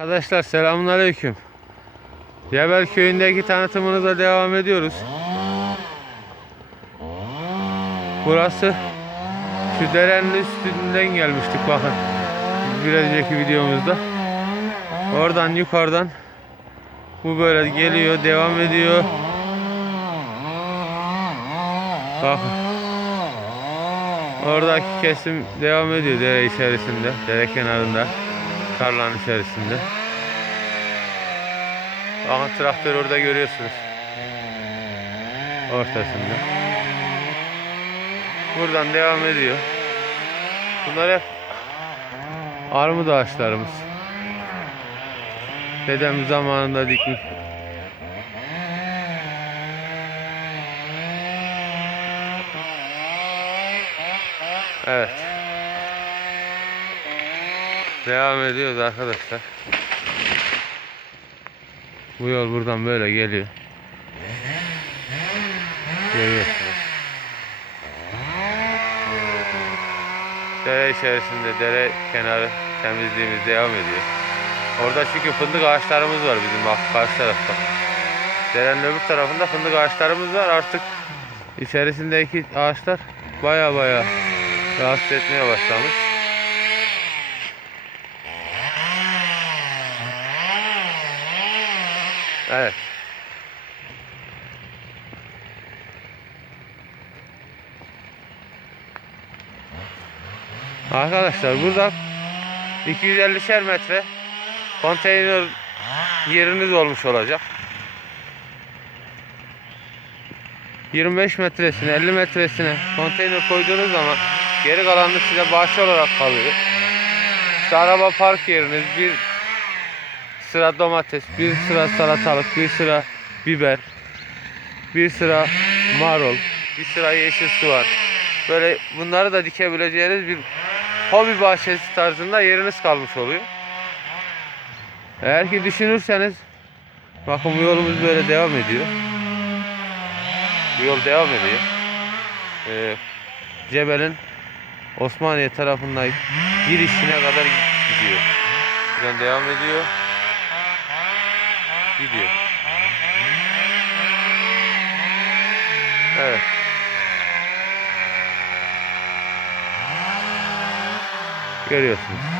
Arkadaşlar selamünaleyküm. Yebel köyündeki tanıtımınıza devam ediyoruz. Burası şu derenin üstünden gelmiştik bakın. Biraz önceki videomuzda. Oradan yukarıdan bu böyle geliyor, devam ediyor. Bakın. Oradaki kesim devam ediyor dere içerisinde, dere kenarında, tarlanın içerisinde. Bakın traktör orada görüyorsunuz. Ortasında. Buradan devam ediyor. Bunlar hep armut ağaçlarımız. Dedem zamanında dikmiş. Evet. Devam ediyoruz arkadaşlar. Bu yol buradan böyle geliyor. Görüyorsunuz. Dere içerisinde dere kenarı temizliğimiz devam ediyor. Orada çünkü fındık ağaçlarımız var bizim bak karşı tarafta. Derenin öbür tarafında fındık ağaçlarımız var. Artık içerisindeki ağaçlar baya baya rahatsız etmeye başlamış. Evet. Arkadaşlar burada 250'şer metre konteyner yeriniz olmuş olacak. 25 metresine 50 metresine konteyner koyduğunuz zaman geri kalanı size bahçe olarak kalıyor. İşte araba park yeriniz bir sıra domates, bir sıra salatalık, bir sıra biber, bir sıra marul, bir sıra yeşil soğan. Böyle bunları da dikebileceğiniz bir hobi bahçesi tarzında yeriniz kalmış oluyor. Eğer ki düşünürseniz bakın bu yolumuz böyle devam ediyor. Bu yol devam ediyor. Ee, Cebel'in Osmaniye tarafından girişine kadar gidiyor. Buradan devam ediyor. Gidiyor. Evet. Görüyorsunuz.